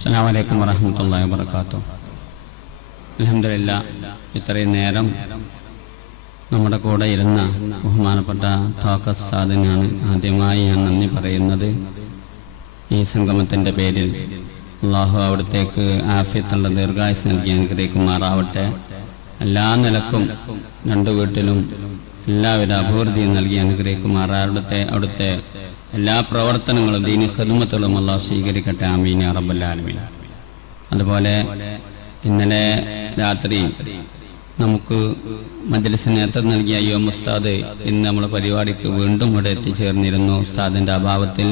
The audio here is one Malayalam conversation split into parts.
അസ്സലാമു അലൈക്കും വറഹ്മത്തുള്ളാഹി വബറകാതുഹു. അൽഹംദുലില്ലാഹ്, ഇത്രയും നേരം നമ്മുടെ കൂടെ ഇരുന്ന ബഹുമാനപ്പെട്ട താഖസ് സാദിനാണ് ആദ്യമായി ഞാൻ നന്ദി പറയുന്നത്. ഈ സംഗമത്തിൻ്റെ പേരിൽ അള്ളാഹു അവിടത്തേക്ക് ആഫിയത്തുള്ള ദീർഘായുസ് നൽകി അനുഗ്രഹിക്കുമാറാവട്ടെ. എല്ലാ നിലക്കും രണ്ടു വീട്ടിലും എല്ലാവിധ അഭിവൃദ്ധിയും നൽകി അനുഗ്രഹിക്കുമാറാവട്ടെ. അവിടുത്തെ എല്ലാ പ്രവർത്തനങ്ങളും ദീനി ഖിദ്മത്തുകളും അള്ളാഹു സ്വീകരിക്കട്ടെ. ആമീൻ യാ റബ്ബൽ ആലമീൻ. അതുപോലെ ഇന്നലെ രാത്രി നമുക്ക് മജ്‌ലിസിന് നേതൃത്വം നൽകിയ യുവം ഉസ്താദ് ഇന്ന് നമ്മുടെ പരിപാടിക്ക് വീണ്ടും ഇവിടെ എത്തിച്ചേർന്നിരുന്നു. ഉസ്താദിൻ്റെ അഭാവത്തിൽ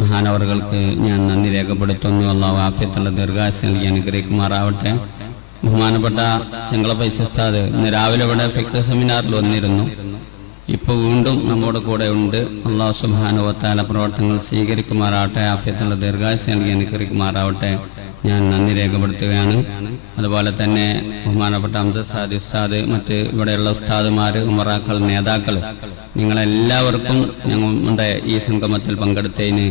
മഹാനവറുകൾക്ക് ഞാൻ നന്ദി രേഖപ്പെടുത്തുന്നു. അള്ളാഹു ആഫിയത്തുള്ള ദീർഘായുസ് നൽകി അനുഗ്രഹിക്കുമാറാവട്ടെ. ബഹുമാനപ്പെട്ട ചെങ്കള പൈസ ഉസ്താദ് ഇന്ന് രാവിലെ ഇവിടെ ഫിഖ് സെമിനാറിൽ വന്നിരുന്നു. ഇപ്പോൾ വീണ്ടും നമ്മുടെ കൂടെ ഉണ്ട്. അള്ളാഹു സുബ്ഹാനഹു വ തആല പ്രവർത്തനങ്ങൾ സ്വീകരിക്കുമാറാവട്ടെ. ആഫിയത്തുള്ള ദീർഘായുസ് നൽകി അനുഗ്രഹിക്കുമാറാവട്ടെ. ഞാൻ നന്ദി രേഖപ്പെടുത്തുകയാണ്. അതുപോലെ തന്നെ ബഹുമാനപ്പെട്ട അംസദ് സാദി ഉസ്താദ്, മറ്റ് ഇവിടെയുള്ള ഉസ്താദുമാർ, ഉമറാക്കൾ, നേതാക്കൾ, നിങ്ങളെല്ലാവർക്കും ഞങ്ങളുടെ ഈ സംഗമത്തിൽ പങ്കെടുത്തതിന്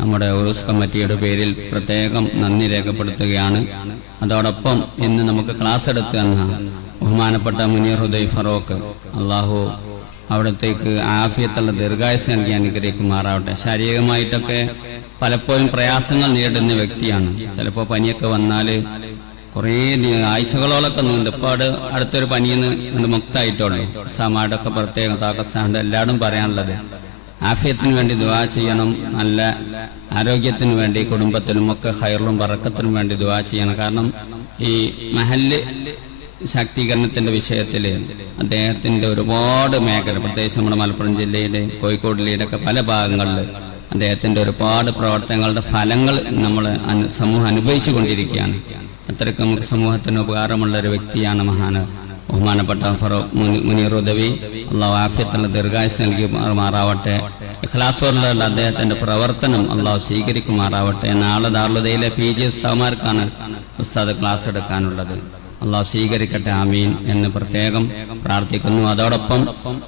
നമ്മുടെ ഉറൂസ് കമ്മിറ്റിയുടെ പേരിൽ പ്രത്യേകം നന്ദി രേഖപ്പെടുത്തുകയാണ്. അതോടൊപ്പം ഇന്ന് നമുക്ക് ക്ലാസ് എടുത്തു തന്ന ബഹുമാനപ്പെട്ട മുനീർ ഹുദൈ ഫറൂഖ്, അള്ളാഹു അവിടത്തേക്ക് ആഫിയത്തുള്ള ദീർഘായുസ് നൽകി അനുഗ്രഹിക്കുമാറാവട്ടെ. ശാരീരികമായിട്ടൊക്കെ പലപ്പോഴും പ്രയാസങ്ങൾ നേരിടുന്ന വ്യക്തിയാണ്. ചിലപ്പോൾ പനിയൊക്കെ വന്നാൽ കുറേ ആഴ്ചകളോളൊക്കെ നീണ്ട്. ഇപ്പോൾ അടുത്തൊരു പനിയിൽ നിന്ന് മുക്തമായിട്ടുള്ളൂ. സാമാടൊക്കെ പ്രത്യേകം താക്കസാണ്ട് എല്ലാവരും പറയാനുള്ളത് ആഫിയത്തിന് വേണ്ടി ദുആ ചെയ്യണം. നല്ല ആരോഗ്യത്തിന് വേണ്ടി കുടുംബത്തിനും ഒക്കെ ഖൈറിലും ബറക്കത്തിനും വേണ്ടി ദുആ ചെയ്യണം. കാരണം ഈ മഹല്ല് ശാക്തീകരണത്തിൻ്റെ വിഷയത്തിൽ അദ്ദേഹത്തിൻ്റെ ഒരുപാട് മേഖല, പ്രത്യേകിച്ച് നമ്മുടെ മലപ്പുറം ജില്ലയിലെ കോഴിക്കോട് ജില്ലയിലൊക്കെ പല ഭാഗങ്ങളിൽ അദ്ദേഹത്തിൻ്റെ ഒരുപാട് പ്രവർത്തനങ്ങളുടെ ഫലങ്ങൾ നമ്മൾ സമൂഹം അനുഭവിച്ചു കൊണ്ടിരിക്കുകയാണ്. അത്രയ്ക്ക് നമുക്ക് സമൂഹത്തിന് ഉപകാരമുള്ള ഒരു വ്യക്തിയാണ് ബഹുമാനപ്പെട്ട മുനീർ ഹുദവി. അള്ളാഹു ആഫിയത്തുള്ള ദീർഘായുസ് നൽകി മാറാവട്ടെ. ഇഖ്ലാസോടുള്ള അദ്ദേഹത്തിൻ്റെ പ്രവർത്തനം അള്ളാഹു സ്വീകരിക്കുമാറാവട്ടെ. നാളെ ദാറുൽ PG ഉസ്താദുമാർക്കാണ് ഉസ്താദ് ക്ലാസ് എടുക്കാനുള്ളത്. അള്ളാഹു സ്വീകരിക്കട്ടെ. ആമീൻ എന്ന് പ്രത്യേകം പ്രാർത്ഥിക്കുന്നു. അതോടൊപ്പം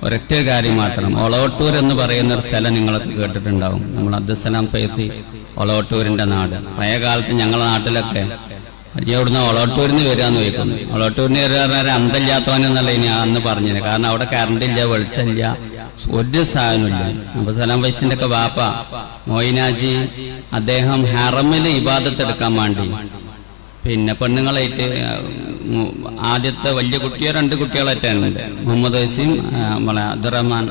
ഒരൊറ്റ കാര്യം മാത്രം, ഒളവട്ടൂർ എന്ന് പറയുന്ന ഒരു സ്ഥലം നിങ്ങളൊക്കെ കേട്ടിട്ടുണ്ടാവും. നമ്മൾ അബ്ദുസ്സലാം ഫൈസി ഒളവട്ടൂരിൻ്റെ നാട്. പഴയ കാലത്ത് ഞങ്ങളുടെ നാട്ടിലൊക്കെ അവിടുന്ന് ഒളവട്ടൂരിൽ നിന്ന് വരികയെന്ന് ചോദിക്കും. ഒളവട്ടൂരിന് വരിക അന്തമില്ലാത്തവനെന്നുള്ള ഇനി അന്ന് പറഞ്ഞില്ല. കാരണം അവിടെ കറണ്ടില്ല, വെളിച്ചമില്ല, ഒരു സാധനമില്ല. അബ്ദുസ്സലാം ഫൈസിൻ്റെ ഒക്കെ വാപ്പ മൊയ്നാജി അദ്ദേഹം ഹറമിൽ ഇബാദത്ത് എടുക്കാൻ വേണ്ടി പിന്നെ പെണ്ണുങ്ങളായിട്ട് ആദ്യത്തെ വലിയ കുട്ടിയോ 2 കുട്ടികളായിട്ടുണ്ട്. മുഹമ്മദ് ഹസീം, നമ്മളെ അബ്ദുറഹ്മാൻ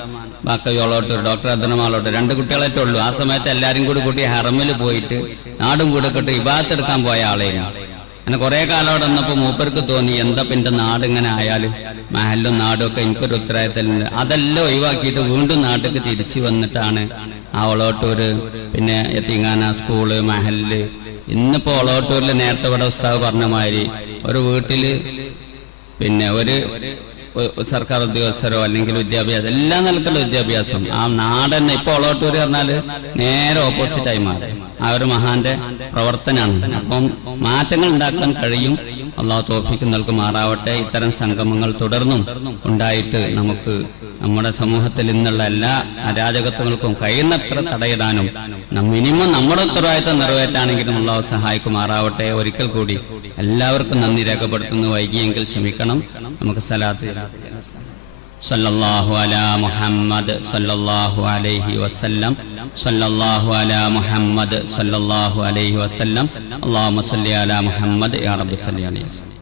ബാക്കയോളോട്ട്, ഡോക്ടർ അബ്ദുറഹ്മാനോട്ട് 2 കുട്ടികളായിട്ടുള്ളൂ. ആ സമയത്ത് എല്ലാവരും കൂടി ഹറമിൽ പോയിട്ട് നാടും കൂടെ കിട്ടി ഇബാദത്ത് എടുക്കാൻ പോയ ആളെയാണ്. അങ്ങനെ കുറേ കാലം അവിടെ വന്നപ്പോൾ മൂപ്പർക്ക് തോന്നി, എന്താ പിന്നെ നാട് ഇങ്ങനെ ആയാൽ മഹല്ലും നാടും ഒക്കെ എനിക്കൊരു ഉത്തരവാദിത്തമുണ്ട്. അതെല്ലാം ഒഴിവാക്കിയിട്ട് വീണ്ടും നാട്ടിലേക്ക് തിരിച്ചു വന്നിട്ടാണ് ആ ഒളവട്ടൂര്, പിന്നെ യതീംഖാന, സ്കൂള്, മഹല്ല്. ഇന്നിപ്പോ ഒളവട്ടൂരിൽ നേരത്തെ ഇവിടെ ഉസ്താദ് പറഞ്ഞ മാതിരി ഒരു വീട്ടില് പിന്നെ ഒരു സർക്കാർ ഉദ്യോഗസ്ഥരോ അല്ലെങ്കിൽ വിദ്യാഭ്യാസം, എല്ലാ നിലക്കുള്ള വിദ്യാഭ്യാസം ആ നാടന്നെ ഇപ്പൊ ഒളവട്ടൂര് പറഞ്ഞാല് നേരെ ഓപ്പോസിറ്റായി മാറി. ആ ഒരു മഹാന്റെ പ്രവർത്തനമാണ്. അപ്പം മാറ്റങ്ങൾ ഉണ്ടാക്കാൻ കഴിയും. അള്ളാഹു തൗഫീഖ് നൽകുമാറാവട്ടെ. ഇത്തരം സംഗമങ്ങൾ തുടർന്നും ഉണ്ടായിട്ട് നമുക്ക് നമ്മുടെ സമൂഹത്തിൽ നിന്നുള്ള എല്ലാ അരാജകത്വങ്ങൾക്കും കഴിയുന്നത്ര തടയിടാനും മിനിമം നമ്മുടെ ഉത്തരവാദിത്തം നിറവേറ്റാണെങ്കിലും അള്ളാഹു സഹായിക്കുമാറാവട്ടെ. ഒരിക്കൽ കൂടി എല്ലാവർക്കും നന്ദി രേഖപ്പെടുത്തുന്നു. വൈകിയെങ്കിൽ ക്ഷമിക്കണം. നമുക്ക് സലാത്ത് സല്ലല്ലാഹു അലാ മുഹമ്മദ് സല്ലല്ലാഹു അലൈഹി വസല്ലം, സല്ലല്ലാഹു അലാ മുഹമ്മദ് സല്ലല്ലാഹു അലൈഹി വസല്ലം, അല്ലാഹുമ്മ സല്ലി അലാ മുഹമ്മദ് യാ റബ്ബി സല്ലി അലൈഹി.